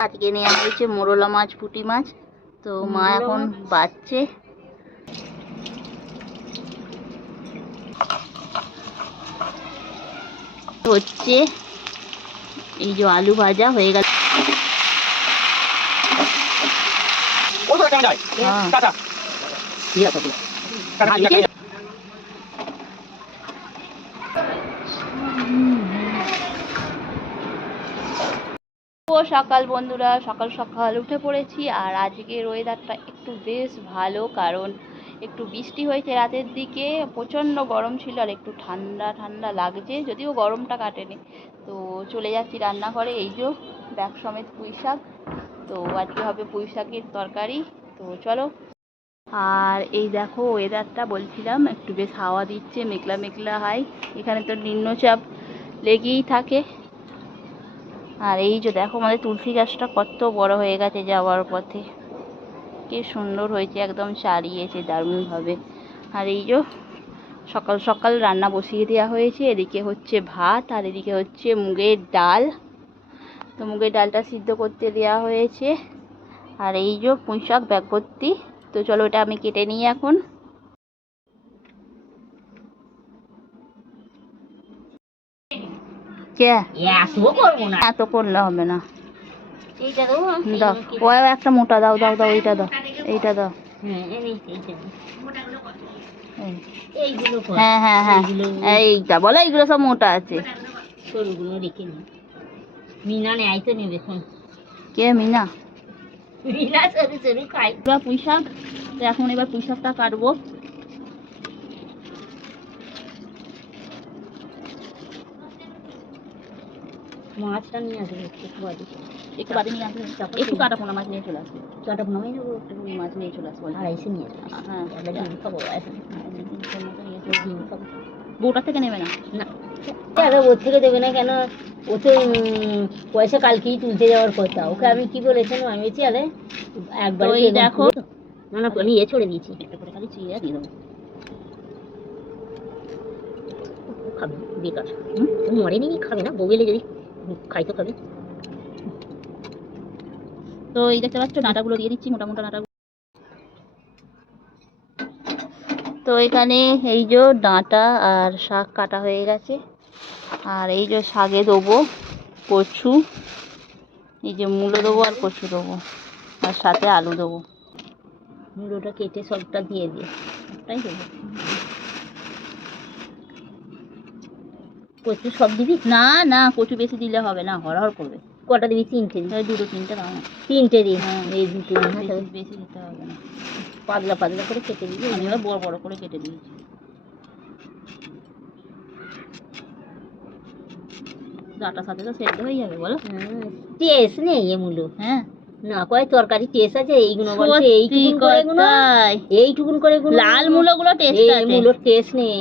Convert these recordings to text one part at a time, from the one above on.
আজকে নেওয়া হয়েছে মোরলা মাছ পুঁটি মাছ। তো মা এখন? বাচ্ছে। হচ্ছে এই যে আলু ভাজা হয়ে গেল। হ্যাঁ। ও সকাল বন্ধুরা, সকাল সকাল উঠে পড়েছি আর আজকের ওয়েদারটা একটু বেশ ভালো কারণ একটু বৃষ্টি হয়েছে রাতের দিকে, প্রচণ্ড গরম ছিল আর একটু ঠান্ডা ঠান্ডা লাগছে, যদিও গরমটা কাটেনি। তো চলে যাচ্ছি রান্নাঘরে, এই যে ব্যাগ সমেত পুঁই শাক। তো আজকে হবে পুঁই শাকের তরকারি। তো চলো। আর এই দেখো ওয়েদারটা বলছিলাম, একটু বেশ হাওয়া দিচ্ছে, মেঘলা মেঘলা হাই এখানে তো নিম্নচাপ লেগেই থাকে। আর এই যে দেখো, আমাদের তুলসী গাছটা কত বড় হয়ে গেছে যাওয়ার পথে। কি সুন্দর হয়েছে, একদম সারিয়েছে দারুণভাবে। আর এই যে সকাল সকাল রান্না বসিয়ে দেওয়া হয়েছে, এদিকে হচ্ছে ভাত আর এদিকে হচ্ছে মুগের ডাল। তো মুগের ডালটা সিদ্ধ করতে দেওয়া হয়েছে। আর এই যে পুঁই শাক ব্যাগ ভর্তি তো চলো এটা আমি কেটে নিই এখন। কে? এত করলে হবে না। দাও ও একটা মোটা দাও দাও দাও এইটা দাও এইটা দাও। হ্যাঁ। হ্যাঁ হ্যাঁ হ্যাঁ। এইটা বলো এইগুলো সব মোটা আছে। সরুগুলো রেখে নি। মিনা নেয় তো নেবে কে মিনা? মিনা সরু সরু খাই। পুঁই শাক তো এখন এবার পুঁই শাকটা কাটবো। মাছটা নিয়ে আসবে একটু বাদে। একটু বাদে নিয়ে আসবে একটু কাটা পোনা মাছ নিয়ে চলে আসবে। চাটা নামাই নেব একটু মাছ নিয়ে চলে আসব। আড়াইশো নিয়ে আসবে। হ্যাঁ ডিম খাব আসব। ডিম খাব বউটার থেকে নেবে না? না। আরে ওর থেকে দেবে না কেন? ও তো পয়সা কালকেই তুলতে যাওয়ার কথা। ওকে আমি কি বলেছিলাম আমি বলছি আরে একবার দেখো। না না নিয়ে ছড়ে দিয়েছি। একটু করে খালি চিড়ে দিয়ে দেবো খাবে বেকার। মরেনি খাবে না। বউ এলে যদি খাই তো খাবে তো এই দেখতে পাচ্ছ, ডাঁটাগুলো দিয়ে দিচ্ছি মোটা মোটা ডাঁটা তো এখানে এই যে ডাঁটা আর শাক কাটা হয়ে গেছে। আর এই যে শাকে দেবো কচু, এই যে মূলো দেবো আর কচু দেবো। আর সাথে আলু দেবো। মুড়োটা কেটে সবটা দিয়ে দিয়ে তাই দেবো। কচু সব দিবি? না না কচু বেশি দিলে হবে না হরহর করবে। কটা দিবি? তিনটে দিবি। দুটো তিনটে দাও না। তিনটে দিই হ্যাঁ। এই দুটো বেশি দিতে হবে না। পাতলা পাতলা করে কেটে দিবি। আমি এবার বড় বড় করে কেটে দিয়েছি। সাথে তো সেদ্ধ হয়ে যাবে বলো। টেস্ট নেই এ মুলো। হ্যাঁ। না কয় তরকারি টেস্ট আছে? এইগুলো বলছে এইটুকুন করে গুলো এইটুকুন করে গুলো লাল মূলোগুলো টেস্ট এই আছে। মুলোর টেস্ট নেই।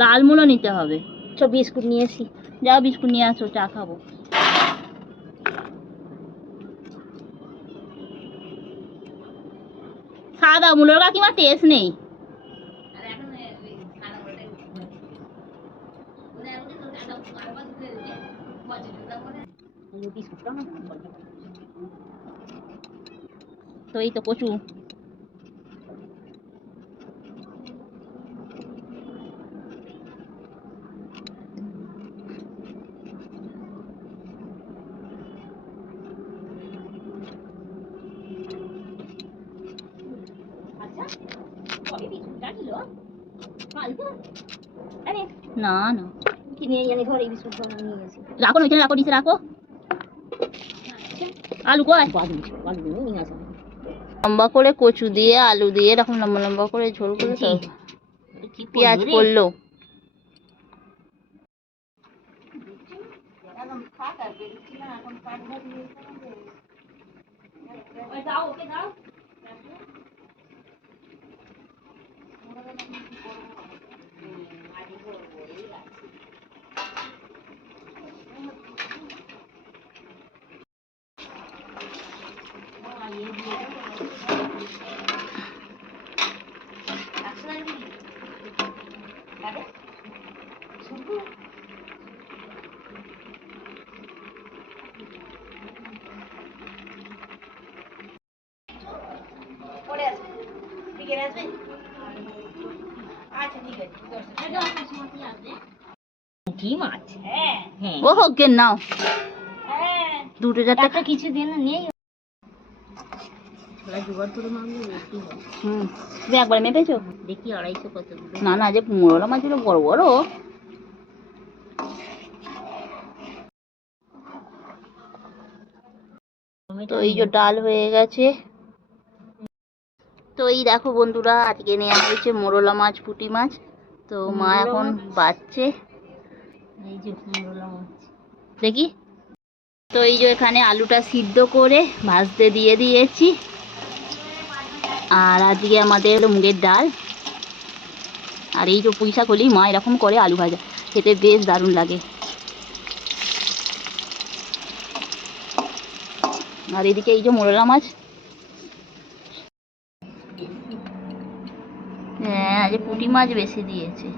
লাল মূলো নিতে হবে। চ বিস্কুট নিয়ে এসি যাও বিস্কুট নিয়ে আসো চা খাব। সাদা মূলোর কাকিমা টেস্ট নেই। তো এই তো কচু। না না কিনে এনে ঘরে বিস্কুট নিয়ে রাখো না ওইখানে রাখো নিচে রাখো। আলু কয় লম্বা করে কচু দিয়ে আলু দিয়ে এরকম লম্বা লম্বা করে ঝোল করে পেঁয়াজ পড়ল। জি। তো কি পেঁয়াজ করব রে? করল কি মাছ হ্যাঁ। ও হোক গে নাও। দুটো চারটা একটা কিছু দিন নেই। ওরা জোগাড় করে মারলে বেশি হয় হুম। তুমি একবার মেপেছো? দেখি আড়াইশো না না যে মোরলা মাছগুলো বড় বড়। তো এই যে ডাল হয়ে গেছে। তো এই দেখো বন্ধুরা আজকে নেওয়া হয়েছে মোরলা মাছ পুঁটি মাছ। তো মা এখন? বাচ্ছে এই যে মোরলা মাছ। দেখি? তো এই যে এখানে আলুটা সিদ্ধ করে ভাজতে দিয়ে দিয়েছি। আর আজকে আমাদের হলো মুগের ডাল। আর এই যে পুঁই শাক হলেই মা এরকম করে আলু ভাজা। খেতে বেশ দারুণ লাগে। আর এদিকে এই যে মোরলা মাছ হ্যাঁ আজ পুঁটি মাছ বেশি দিয়েছে।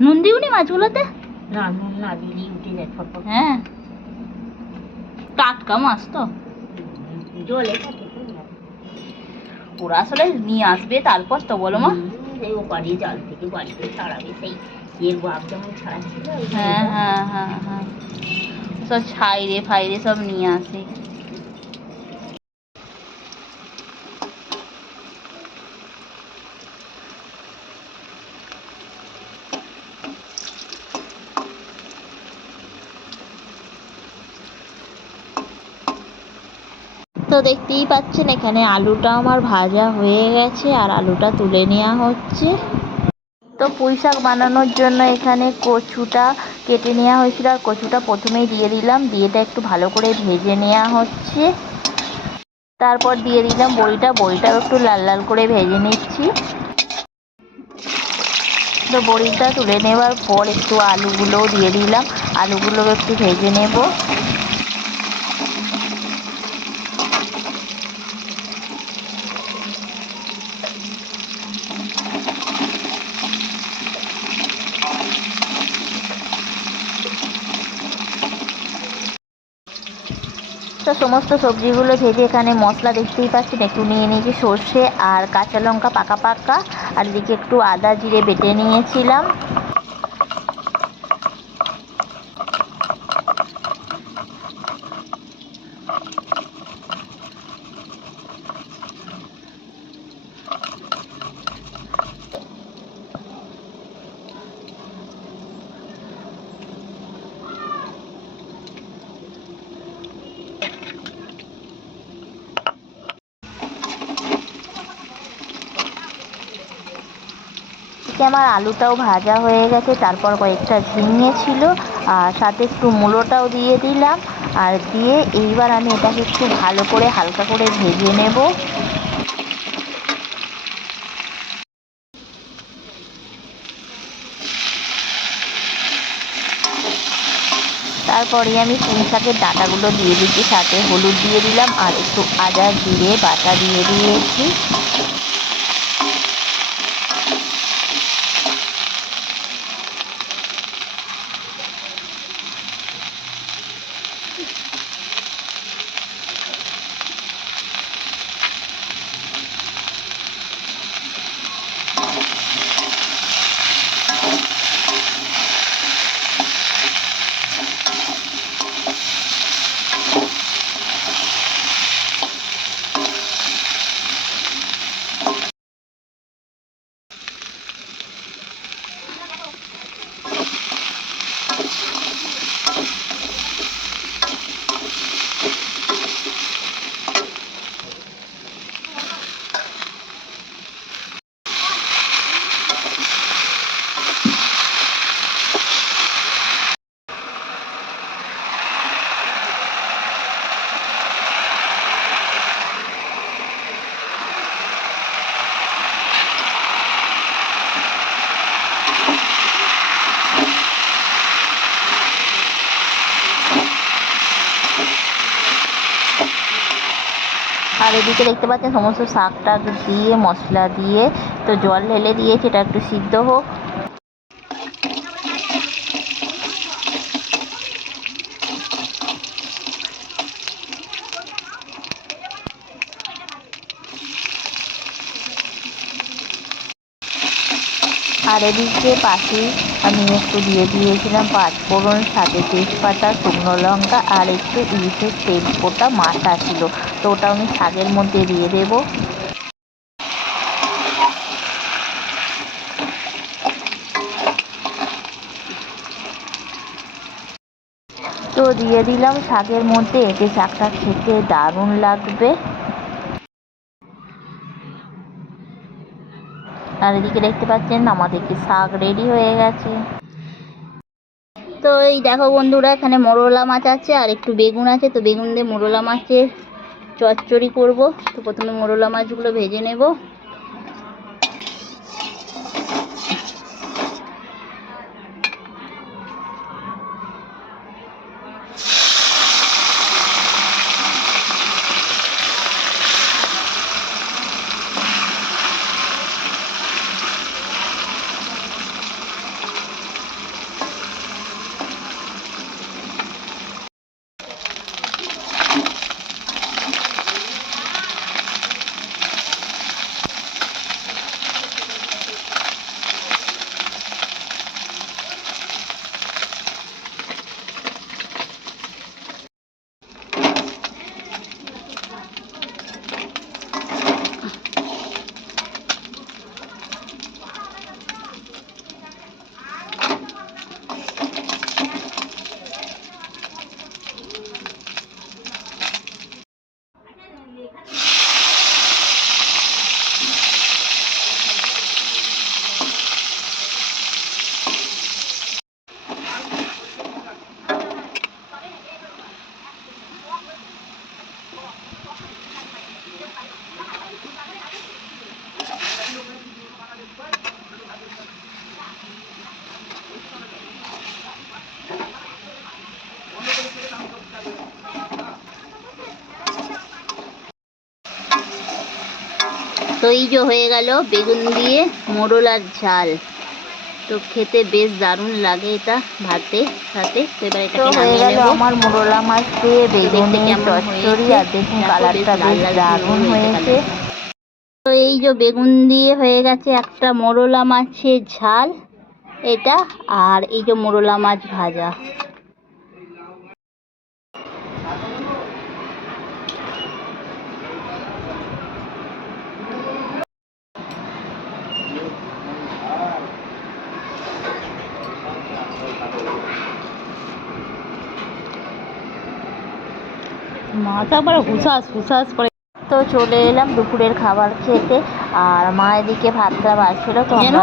নুন দিউনি মাছগুলোতে না নুন না দিলেই উঠে যায় ফটফট হ্যাঁ। টাটকা মাছ তো। জলে থাকে। ওরা আসলে নিয়ে আসবে তারপর তো বলো মা। এই ও বাড়ি জাল থেকে বাড়িতে ছাড়াবে সেই এর বাপ যেমন ছাড়াচ্ছিল হ্যাঁ হ্যাঁ হ্যাঁ হ্যাঁ। সব ছাইরে ফাইরে সব নিয়ে আসে। তো দেখতেই পাচ্ছেন, এখানে আলুটা আমার ভাজা হয়ে গেছে আর আলুটা তুলে নেওয়া হচ্ছে। তো পুঁই শাক বানানোর জন্য এখানে কচুটা কেটে নেওয়া হয়েছিল আর কচুটা প্রথমেই দিয়ে দিলাম, দিয়ে এটা একটু ভালো করে ভেজে নেওয়া হচ্ছে। তারপর দিয়ে দিলাম বড়িটা, বড়িটাও একটু লাল লাল করে ভেজে নিচ্ছি। তো বড়িটা তুলে নেওয়ার পর একটু আলুগুলোও দিয়ে দিলাম আলুগুলো একটু ভেজে নেব। সমস্ত সবজিগুলো ভেজে এখানে মশলা দেখতেই পাচ্ছেন, একটু নিয়ে নিয়েছি সর্ষে আর কাঁচা লঙ্কা পাকা পাকা, আর এদিকে একটু আদা জিরে বেটে নিয়েছিলাম। আমার আলুটাও ভাজা হয়ে গেছে, তারপর কয়েকটা ঝিঙে ছিল, আর সাথে একটু মূলোটাও দিয়ে দিলাম, আর দিয়ে এইবার আমি এটাকে একটু ভালো করে হালকা করে ভেজে নেব। তারপরে আমি পুঁই শাকের ডাঁটাগুলো দিয়ে দিচ্ছি, সাথে হলুদ দিয়ে দিলাম আর একটু আদা, জিরে, বাটা দিয়ে দিয়েছি। আর এদিকে দেখতে পাচ্ছেন সমস্ত শাক টাক দিয়ে, মশলা দিয়ে, তো জল ঢেলে দিয়েছি, এটা একটু সিদ্ধ হোক। আর এদিকে পাশেই আমি একটু দিয়ে দিয়েছিলাম পাঁচ ফোড়ন, সাথে তেজপাতা, শুকনো লঙ্কা আর একটু ইলিশের তেল পোটা মাথা ছিল। তো ওটা আমি শাকের মধ্যে দিয়ে দেবো। তো দিয়ে দিলাম শাকের মধ্যে, এতে শাকটা খেতে দারুণ লাগবে। আর এদিকে দেখতে পাচ্ছেন, আমাদের আমাদেরকে শাক রেডি হয়ে গেছে। তো এই দেখো বন্ধুরা, এখানে মোরলা মাছ আছে আর একটু বেগুন আছে। তো বেগুন দিয়ে মোরলা মাছের চচ্চড়ি করব। তো প্রথমে মোরলা মাছগুলো ভেজে নেব। তো এই যে হয়ে গেল বেগুন দিয়ে মোরল আর ঝাল। তো খেতে বেশ দারুণ লাগে এটা ভাতে সাথে। তো এবার তো এটাকে হয়ে গেল আমার মোড়লা মাছ দিয়ে বেগুনি চচ্চড়ি? আর দেখুন কালারটা বেশ দারুণ হয়েছে হয়েছে। তো এই যে বেগুন দিয়ে হয়ে গেছে একটা মোরলা মাছের ঝাল এটা আর এই যে মোরলা মাছ ভাজা। মাথা একবার হুসাস হুসাস করে। তো চলে এলাম দুপুরের খাবার খেতে। আর মা এদিকে ভাতটা বাড়ছিল তো আমরা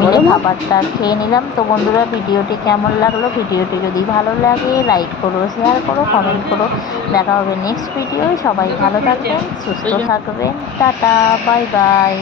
মিলে খাবারটা খেয়ে নিলাম। তো বন্ধুরা ভিডিওটি কেমন লাগল? ভিডিওটি যদি ভালো লাগে লাইক করো শেয়ার করো কমেন্ট করো। দেখা হবে নেক্সট ভিডিও সবাই ভালো থাকবেন সুস্থ থাকবেন। Tata bye bye